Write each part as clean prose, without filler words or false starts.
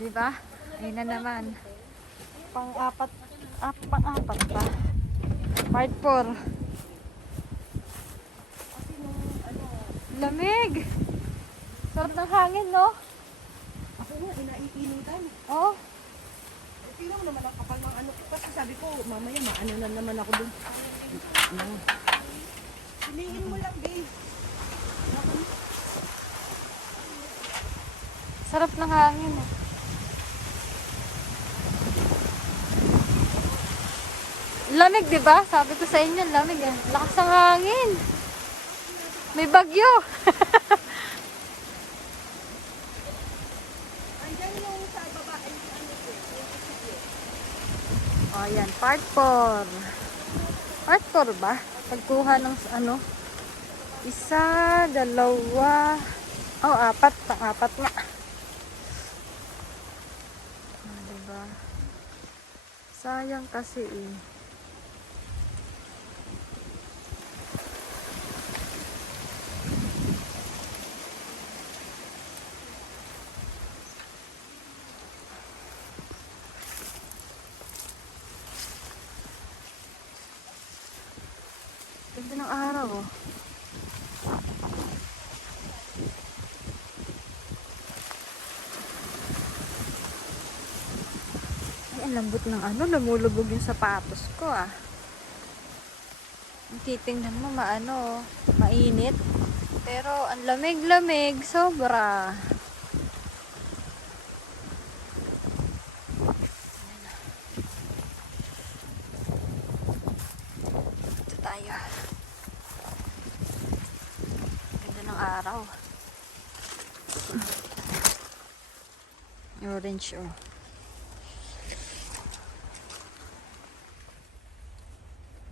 Di ba? Ayun na naman. Pang-apat. Pang-apat pa. Part 4. Lamig! Sarap ng hangin, no? Ako nga, inaiinitan. Oo. Tingnan mo naman ang kapal ng ano. Kasi sabi ko, mamaya maano na naman ako dun. Sinihin mo lang, babe. Sarap ng hangin. Lamig, di ba? Sabi ko sa inyo, lamig. Lakas ng hangin. May bagyo. Andyan yung sa baba. Ay, ano po. O, yan. Part 4. Part 4 ba? Pagkuha ng ano? Isa, dalawa. Oh, apat. Pang-apat na. Diba? Sayang kasi eh. Ganda ng araw oh. Ay, ang lambot ng ano, lumulubog yung sapatos ko ah. Titingnan mo maano, mainit. Pero ang lamig-lamig, sobra. Ito tayo. Ganda ng araw. Orange oh.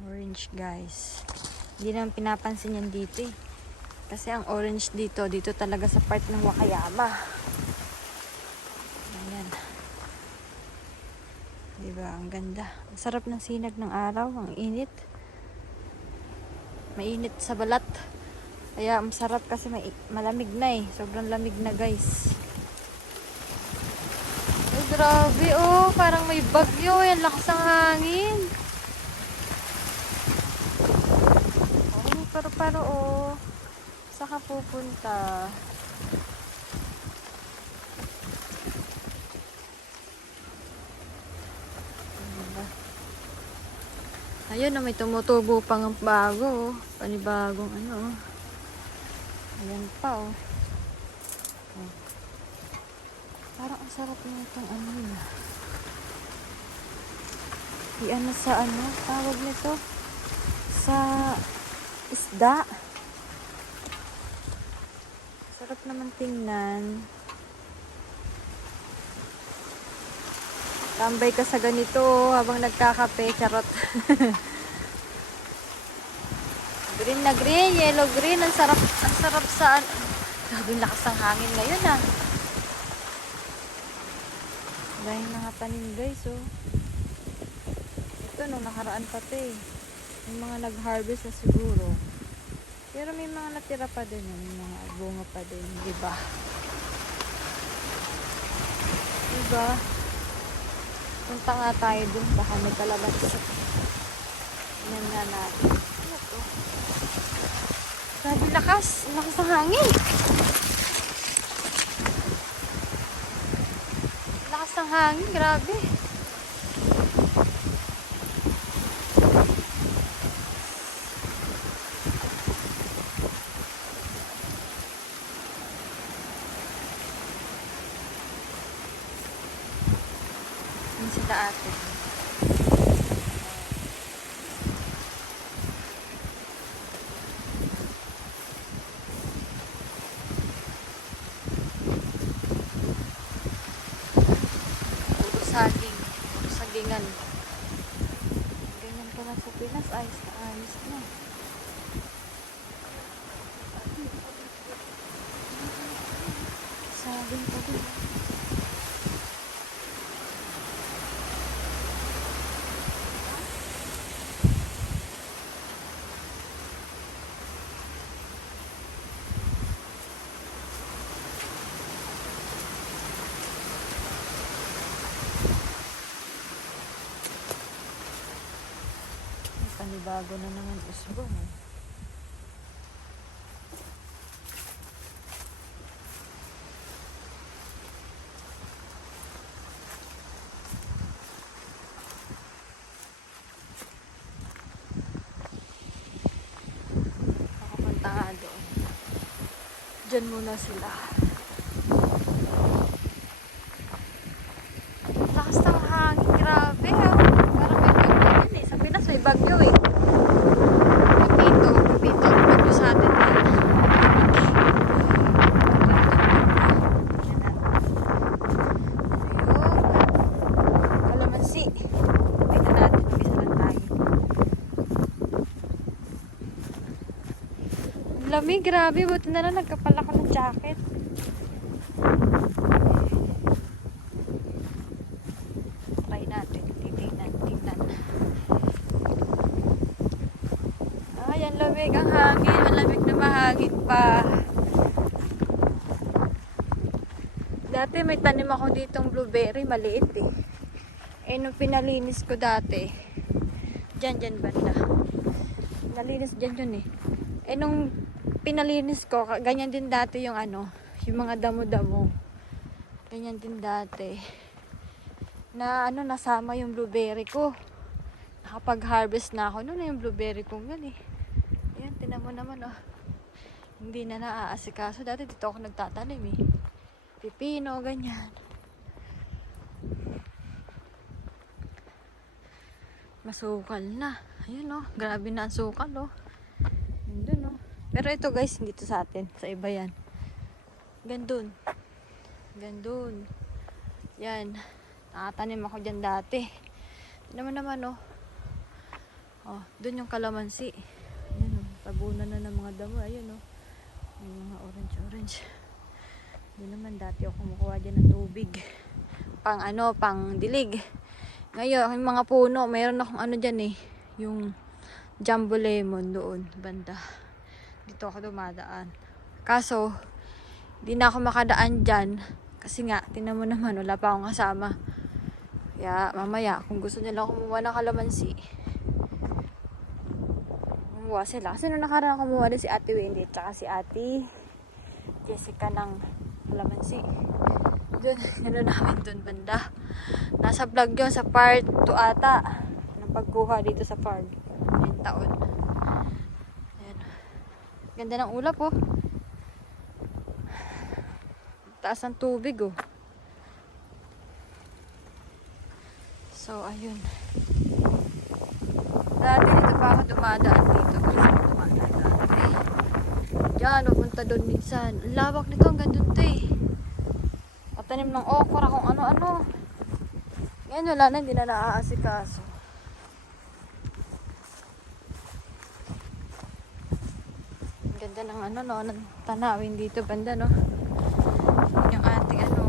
Orange guys. Hindi naman pinapansin yan dito eh. Kasi ang orange dito talaga sa part ng Wakayama. Ayan. Diba? Ang ganda. Ang sarap ng sinag ng araw. Ang init. Mainit sa balat. Kaya masarap kasi malamig na eh. Sobrang lamig na guys. Ay grabe oh. Parang may bagyo. Yan lakas ng hangin. Oh, paro-paro oh. Saan ka pupunta? Ayun na, may tumutubo pang bago. Panibagong ano. Ayan pa oh. Oh. Parang ang sarap na itong ano yun. Iyan na sa ano, tawag nito. Sa isda. Sarap naman tingnan. Tambay ka sa ganito habang nagkakape. Charot. Green na green, yellow green. Ang sarap sa ano. Grabe lakas ng hangin ngayon ah. Dahil nakatanim guys oh. Ito nung nakaraan pa ito eh. Yung mga nag-harvest na siguro. Pero may mga natira pa din. May mga bunga pa din. Diba? Diba? Punta nga tayo dun. Baka may kalabas. Yan nga natin. Ano to? Grabe lakas. Lakas ng hangin. Lakas ng hangin. Grabe. Yan sila ate. Puro saging. Puro sagingan. Ganyan pala sa Pinas. Ayos na ayos na. Saging pa din. bago na naman usbong. Nakapunta nga doon. Diyan muna sila. Lakas ng hangin, grabe oh. Parang may bagyo yan eh. Sa Pinas may bagyo eh. Pipito ang bagyo sa atin eh. Kalamansi. Tingnan natin, mag-isa lang tayo. Ang lamig, grabe. Buti na lang nagkapal ako ng jacket. Try natin. Tingnan. Ay, ang lamig ang hangin. Malamig na mahangin pa. Dati may tanim ako ditong blueberry. Maliit eh. Eh, nung pinalinis ko dati, dyan banda. Nalinis dyan yun eh. Eh, nung pinalinis ko, ganyan din dati yung ano, yung mga damo-damo. Ganyan din dati. Na ano, nasama yung blueberry ko. Nakapag-harvest na ako. Noon na yung blueberry ko yun eh. Ayan, tinan mo naman oh. Hindi na naaasikaso. Dati dito ako nagtatanim eh. Pipino, ganyan. Masukal na. Ayun oh, grabe na ang sukal oh. Yun oh. Pero ito guys, hindi to sa atin. Sa iba yan. Gandun. Yan. Nakatanim ako dyan dati. Naman oh. Oh, dun yung kalamansi. Ayun oh, tabunan na ng mga damo. Ayun oh. May mga orange. Doon naman dati ako kumukuha dyan ng tubig. Pang dilig. Ngayon, yung mga puno, mayroon akong ano dyan eh. Yung jumbo lemon doon, banda. Dito ako dumadaan. Kaso, di na ako makadaan dyan. Kasi nga, tinan mo naman, wala pa akong kasama. Kaya, mamaya, kung gusto nila kumuha ng kalamansi, kumuha sila. Kasi nung nakaraan kumuha din si Ate Wendy at saka si Ate Jessica ng kalamansi. Doon namin doon banda. Nasa vlog yun sa part 2 ata. Ng pagkuha dito sa farm. Yung taon. Ayan. Ganda ng ulap oh. Taas ng tubig oh. So ayun. Dati dito pa ako dumadaan dito. Kasi ako dumadaan dati. Diyan, pupunta doon minsan. Ang lawak nito hanggang doon to eh. Tanim ng okra kung ano-ano. Ngayon wala na, hindi na naaasikaso. Ang ganda ng ano no, ng tanawin dito banda no. Yung ating ano.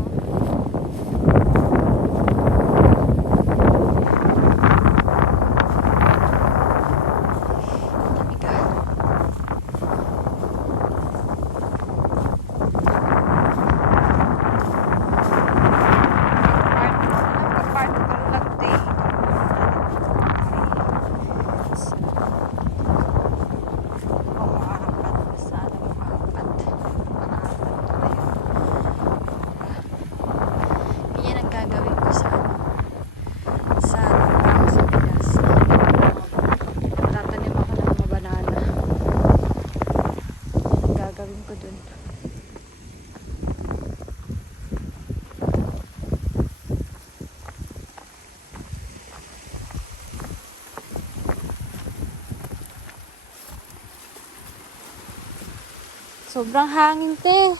Sobrang hangin, te.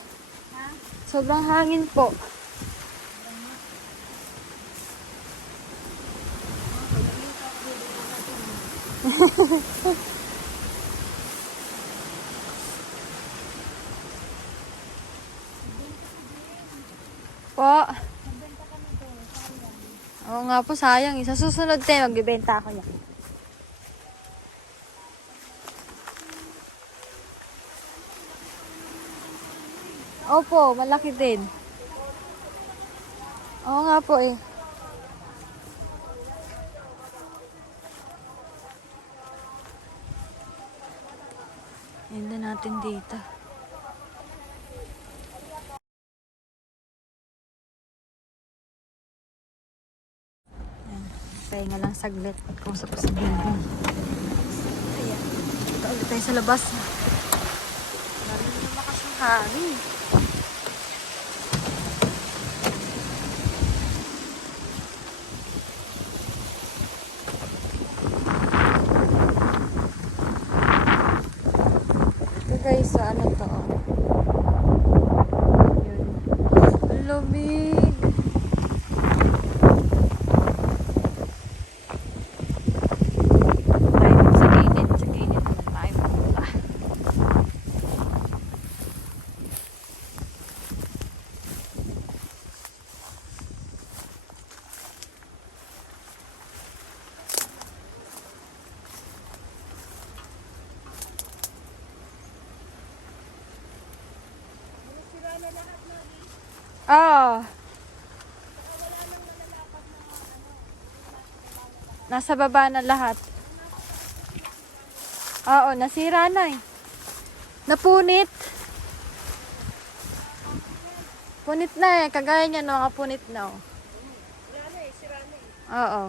Ha? Sobrang hangin po. Po. Oo nga po, sayang. Sa susunod, te, magbibenta ako niya. Opo, malaki din. Oo nga po eh. Ayan na natin dito. Ayan. Pahinga lang saglit. Kausap ko sa baby. Ayan. Dito ulit tayo sa labas. Lalo na lumakas yung hangin. Ito guys, so ano to? Yun. Ang lamig. Tayo sa gilid. Sa gilid naman tayo pupunta. Oo. Nasa baba na lahat. Oo, nasira na eh. Napunit. Punit na eh. Kagaya niya no, mga punit na oh. Wala na eh, sira na eh. Oo.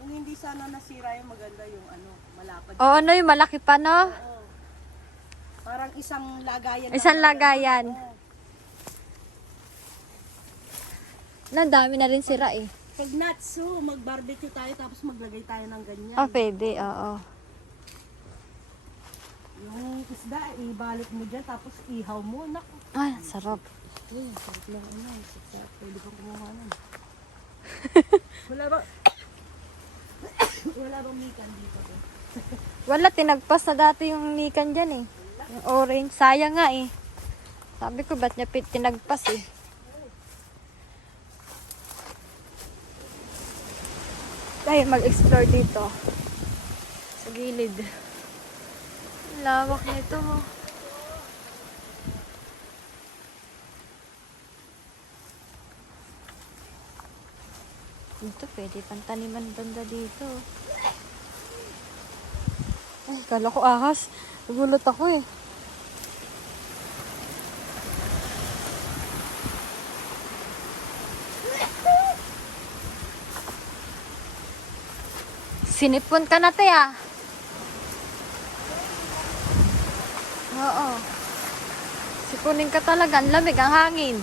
Kung hindi sana nasira yung maganda yung ano, malapad. Oo, ano yung malaki pa no? Oo. Parang isang lagayan. Isang lang. lagayan. Oo. Na dami na rin sira eh. Pag natso, mag-barbecue tayo tapos maglagay tayo ng ganyan. Oh, pwede. Oo. Yung isda, ibalot mo dyan tapos ihaw mo. Naku. Ah, sarap. Sarap lang ano. Pwede kang kumuha nun. Wala ba? Wala bang mikan dito? Wala, tinagpas na dati yung mikan dyan eh. Yung orange. Sayang nga eh. Sabi ko, ba't niya tinagpas eh. Tayo mag-explore dito. Sa gilid. Ang lawak nito. Oh. Dito, pwede pang taniman banda dito. Ay, kala ko ahas. Nagulat ako eh. Sinipon ka na te ah. Oo. Sipunin ka talaga. Ang lamig, ang hangin.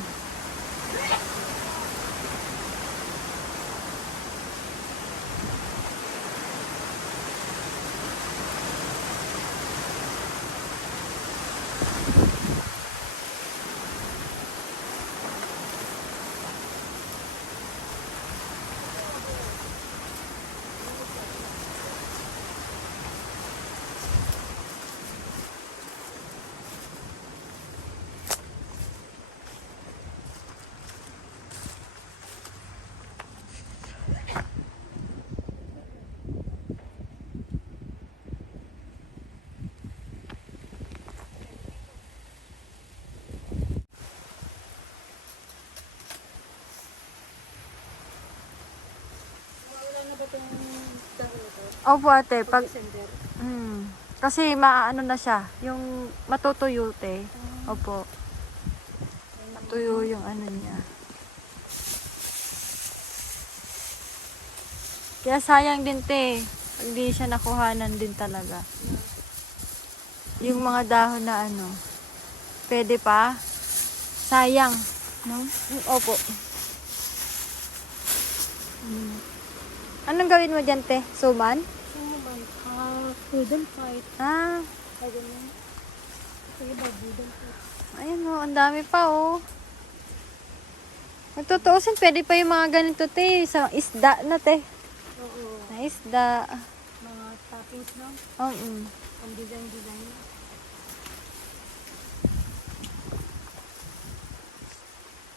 Wala na ba itong dahon ito? Opo ate, pag... December? Kasi maano na siya, yung matutuyo te. Opo. Matuyo yung ano niya. Kaya sayang din te, pag di siya nakuhanan din talaga. Yung mga dahon na ano, pwede pa. Sayang. No? Opo. Anong gawin mo dyan te? Suman? Ano ba? Poodle fight. Ah, Ay, ganyan. Sige ba, poodle fight. ayun o, ang dami pa oh. Magtutuusin, pwede pa yung mga ganito te, sa isda na te. Oo. Na isda. Mga toppings lang. Ang design.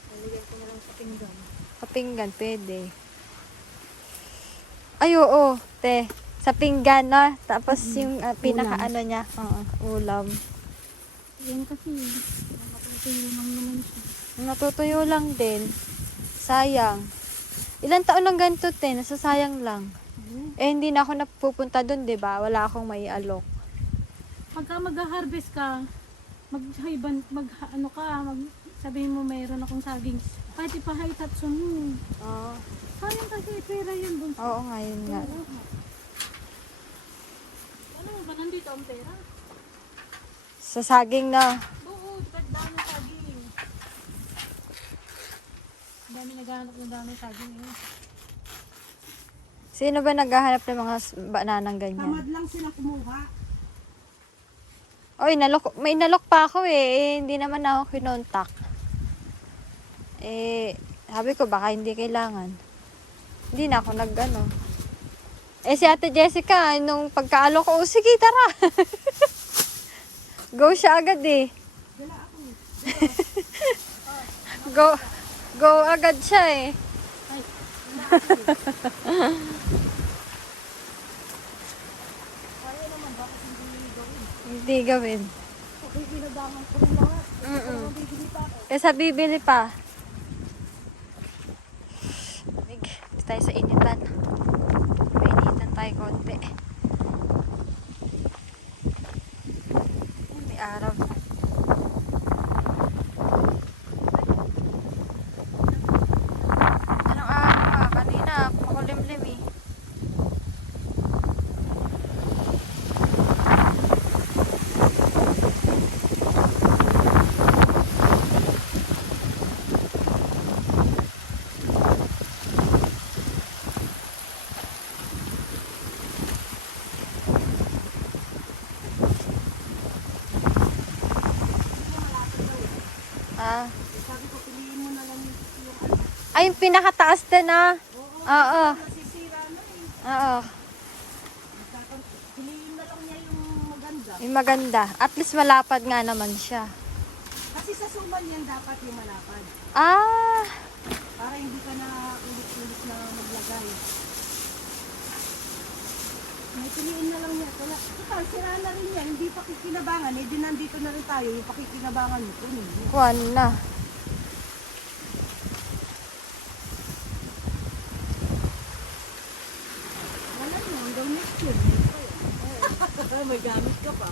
Nalagyan ko na lang sa pinggan. Sa pinggan, pwede. Ay, oo, te. Sa pinggan na. Tapos yung pinaka Ulam. ano niya. Ulam. Yan kasi, matutuyo lang naman siya. Natutuyo lang din. Sayang. Ilan taon lang ganito, te? Nasasayang lang. Eh, hindi na ako napupunta doon, di ba? Wala akong maialok. Pagka mag-harvest ka, sabihin mo mayroon akong saging. Kahit ipahay tatsun mo. Oo. Sayang kasi pera yan dun. Oo nga, yun nga. Ano mo ba nandito ang pera? Sa saging na. Oo, ba't dami saging? Ang dami naghahanap ng dami saging eh. Sino ba naghahanap ng mga bananang ganyan? Tamad lang sila kumuha. Oy, may nalok pa ako eh. Hindi naman ako kinontak. Eh, sabi ko baka hindi kailangan. Hindi na ako nag-ano. Eh, si Ate Jessica, nung pagkaalok ko, sige, tara. Go siya agad eh. Go, go agad siya eh. Hindi gawin. Okay, pinadaman ko rin lahat. Bibili pa ako. Kesa bibili pa. Dito tayo sa initan. Mainitan tayo konti. May araw na. Anong araw nga? Kanina, makulimlim eh. Ah. Sabi ko, piliin mo na lang yung Ay, yung pinakataas din ah. Oo. nasisira na eh. Oo. Piliin na lang niya yung maganda. Yung maganda. At least malapad nga naman siya. Kasi sa suman yan dapat yung malapad. Ah. Para hindi ka na ulit-ulit na maglagay. May piliin na lang niya. Total, sira na rin yan. Hindi pakikinabangan. Eh, di nandito na rin tayo. Yung pakikinabangan mo. Kuwan na. Wala nyo. Hanggang next year. May gamit ka pa.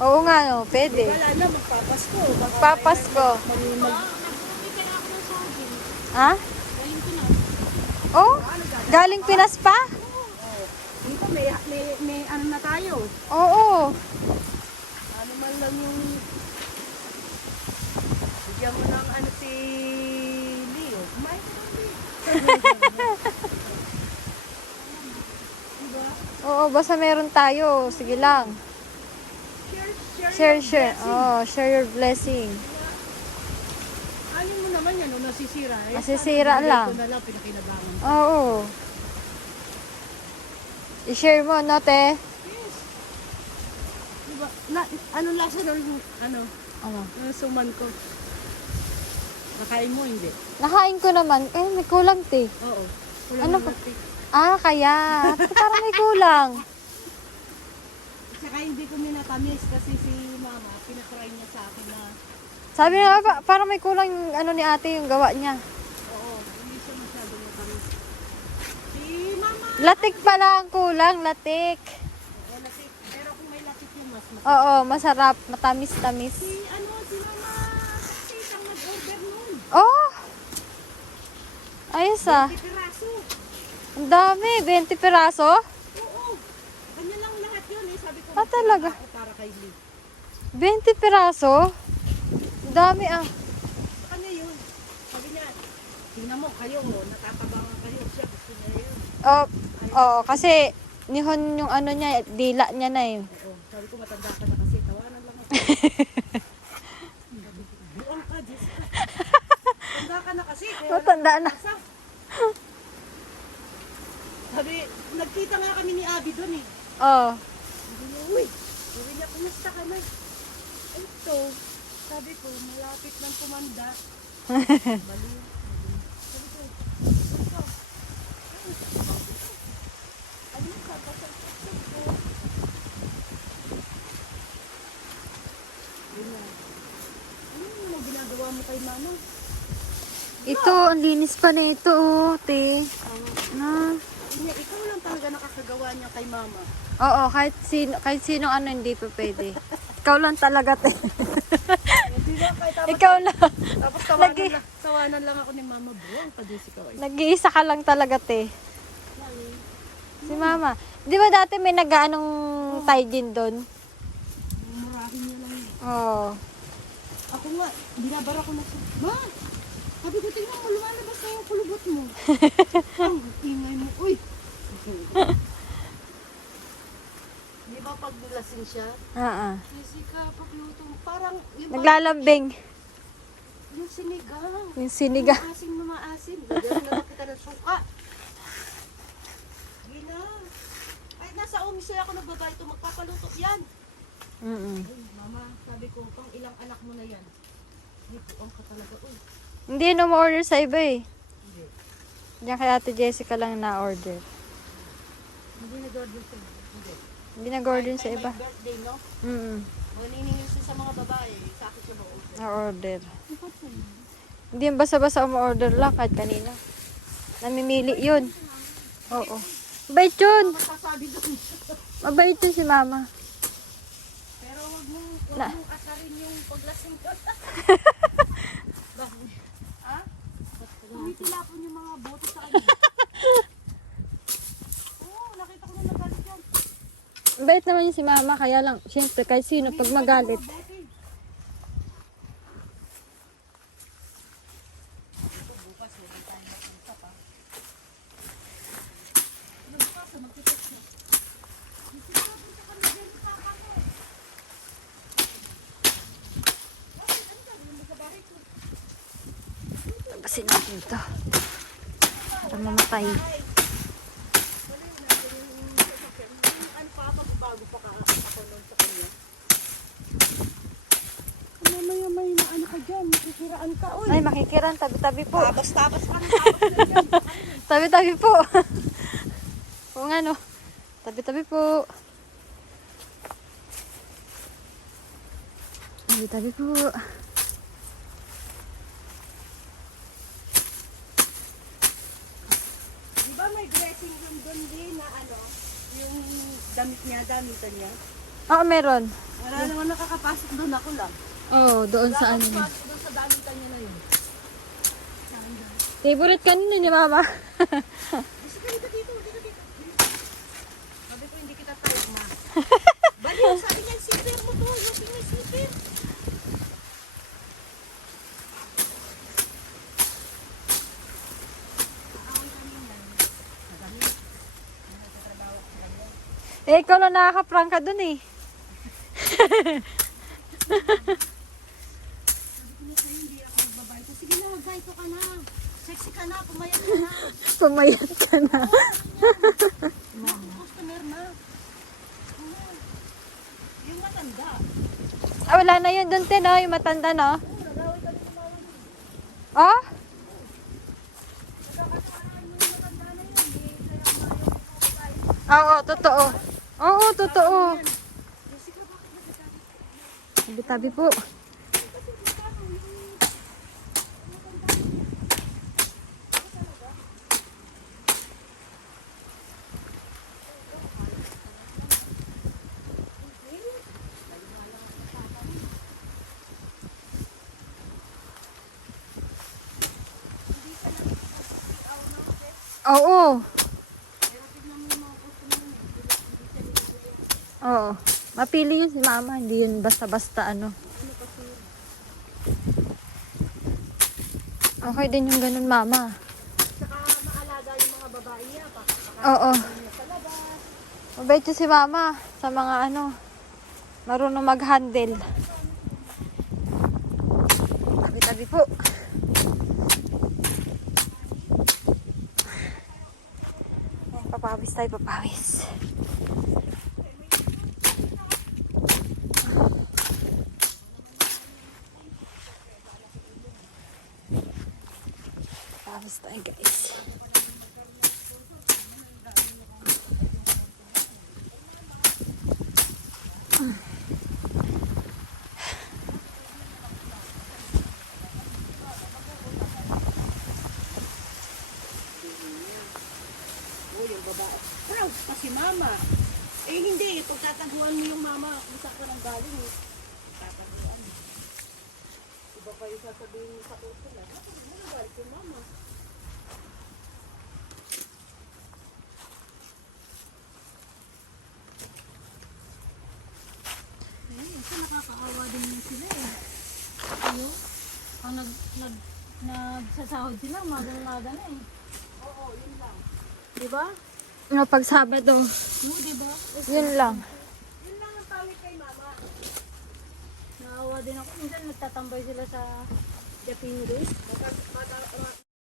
Oo nga no, pwede. Wala na. Magpapasko. Papasko. Ha? Galing ko na. Oh? Galing Pinas pa? Dito may ano na tayo. Oo. Ano man lang yung bigyan mo ng ano si Leo. Kumain ka ng Leo. Diba? Oo, basta meron tayo. Sige lang. Share. Oh, share your blessing. Alin mo naman yan, no, nasisira. Eh, Masisira sabi, lang. ito na lang, pinakinabangan. Oo. I-share mo, no, te? Yes. Diba? Anong lasa ng Ano? ng suman ko? Nakain mo, hindi? Nakain ko naman. Eh, may kulang, te. Oo. Ano pa? Ah, kaya. Parang may kulang. Tsaka hindi ko minatamis kasi si mama, pinatry niya sa akin na, Sabi nga, parang may kulang yung ano ni ate, yung gawa niya. oo, hindi siya masyado matamis. Si mama, Latik pala ang kulang, latik. oo, latik. Pero kung may latik yung mas Oo, masarap. Matamis-tamis. Si mama, kasi siyang nag-order nun. Oh! Ayos ah. 20 piraso. Ang dami, 20 piraso. Oo. Kanya lang lahat yun eh. Sabi ko, Ah, talaga? ako para kay Lee. 20 piraso? Ang dami ah. Sa kanya yun. Sabi niya, tingnan mo kayo, natatabangan kayo. Siya gusto niya yun. Oh, oh, kasi nihon yung ano niya, dila niya na eh. Oo. Sabi ko, matanda ka na kasi. Tawanan lang ako. Buang ka, Diyos ka. Matanda ka na kasi. Kaya Matanda na. nasa. Sabi, nagkita nga kami ni Abby doon eh. Oh. Sabi niya, uy, sabi niya, kumusta ka na? Ito, sabi ko, malapit ng tumanda. Bali. Sabi ko, ito. Ayun ka, pasal-pasal ko. Yun na. Ano mo ginagawa mo kay mama? Ito, ang linis pa nito, oh, te. Na. Ikaw lang talaga nakakagawa niya kay mama. Oo, kahit sino ano hindi pa pwede. Ikaw lang talaga, te. Hindi na, kahit tapos, Ikaw lang. tapos tawanan lang ako ni mama. Buwang pa din si Kaway. Nag-iisa ka lang talaga, te. Si mama. Di ba dati may nag-aanong tie din doon? Murahin niya lang yun. Oo. Ako nga, binabara ko na siya. Ma! Sabi ko, tingnan mo, lumalabas na yung kulubot mo. Ang ingay mo. Uy! Di ba pag lasing siya? Jessica, pagluto, parang yung, Naglalambing. yung sinigang. Yung siniga. Maasim na maasim. Gagawin na kita ng suka. Gina. Ay, nasa umisoy ako nagbabay ito. Magpapaluto yan. Mm-mm. Ay, mama, sabi ko, pang ilang anak mo na yan. Hindi, buong ka talaga. Uy, Hindi na ma-order sa iba eh. hindi. Diyan kay Ate Jessica lang na-order. Hindi nag-order sa hindi. Hindi nag-order sa Ay, iba. my birthday, no? Mm-mm. Maniningil siya sa mga babae. Sa akin siya ma-order. Na-order. Hindi yung basta-basta ma-order lang kahit kanina. Namimili yun. Oo. Mabait yun. Masasabi doon. Mabait yun si mama. Pero wag Na. mong asarin yung paglasing ko. Bakit? Ha? Tumitilapon yung mga boto sa kanya. Oo, nakita ko na nagalit yan. Mabait naman yun si mama. Kaya lang, syempre, kahit sino, pag magalit. Tabasin natin ito. Para mamatay. Ano pa, bago pa ako nun sa kanya. Mamaya may na ano ka dyan, makikiraan ka. Uy, Ay, makikiran. Tabi-tabi po. tabas-tabas ka na, tabas na dyan. Tabi-tabi po. Oo nga no. Tabi-tabi po. Tabi-tabi po. Di ba may dressing room doon din na ano, yung damit niya, damitan niya? Oo, meron. Wala naman nakakapasok doon, ako lang. Oo, doon Wala sa akong ano. pasok doon sa damitan niya na yun. Favorite kanina ni mama. Sige, dito, dito, dito, dito. Sabi ko, hindi kita tayo, ma. Baliw, sabi niya, sipir mo to, yung sinisipir. Eh, ikaw lang nakaka-prank ka dun eh. Hindi ako magbabayad. So, sige na, magbayad ka na. Sexy ka na, pumayat ka na. Pumayat ka na. Customer na. Yung matanda. Ah, wala na yun dun, Tin, oh. Yung matanda, no? Oh? Oo, totoo. Oo, totoo. Tabi-tabi po. Oo. Oo. Mapili yun si mama. Hindi yun basta-basta ano. Okay din yung ganun mama. Saka maalaga yung mga babae niya. Oo. Sa labas. Mabait yun si mama. Sa mga ano. Marunong mag-handle. Tabi-tabi po. Ayan, papawis tayo, papawis. Papawis tayo, guys. Oh, yung babae. Pero mama. Eh hindi, pagtataguan niyo yung mama, kung saan ka nang galing eh. Tataguan. Iba pa yung sasabihin mo sa kurso na. Bakit mo nagalit yung mama? Kasi nakakaawa din yun sila eh. Ano? Ang nagsasahod sila, magang-maga na eh. Oo, yun lang. Diba? Pag Sabado, No, diba? yun lang. Yun lang ang pangit kay mama. Naawa din ako. Minsan nagtatambay sila sa Japinris.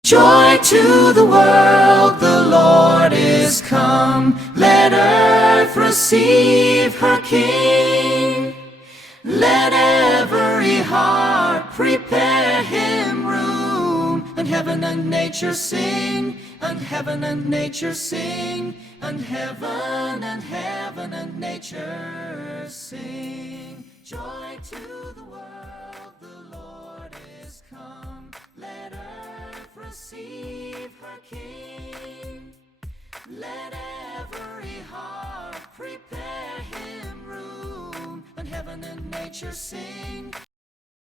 Joy to the world, the Lord is come. Let earth receive her King. Let every heart prepare him room. And heaven and nature sing, and heaven and nature sing, and heaven and nature sing. Joy to the world, the Lord is come. Let earth receive her King. Let every heart prepare him room, and heaven and nature sing.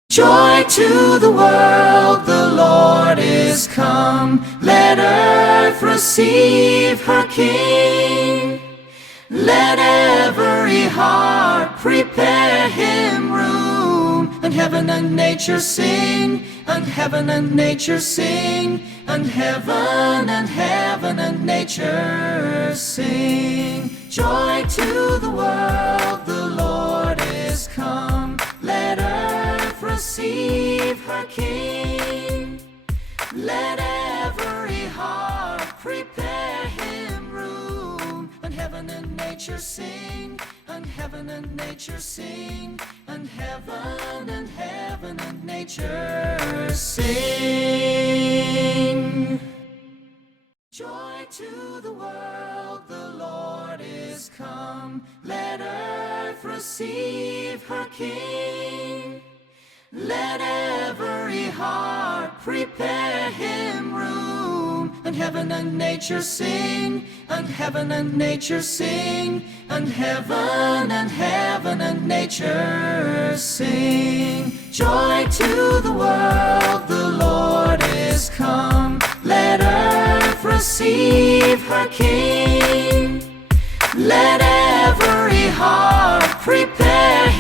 Joy to the world, the Lord is come. Let earth receive her King. Let every heart prepare him room, and heaven and nature sing, and heaven and nature sing, and heaven and nature sing. Joy to the world, the Lord is come. Let earth receive her King. Let every heart prepare him room, and heaven and nature sing, and heaven and nature sing, and heaven and nature sing. Joy to the world, the Lord is come. Let earth receive her King. Let every heart prepare him room, and heaven and nature sing, and heaven and nature sing, and heaven and nature sing. Joy to the world, the Lord is come. Let earth receive her King. Let every heart prepare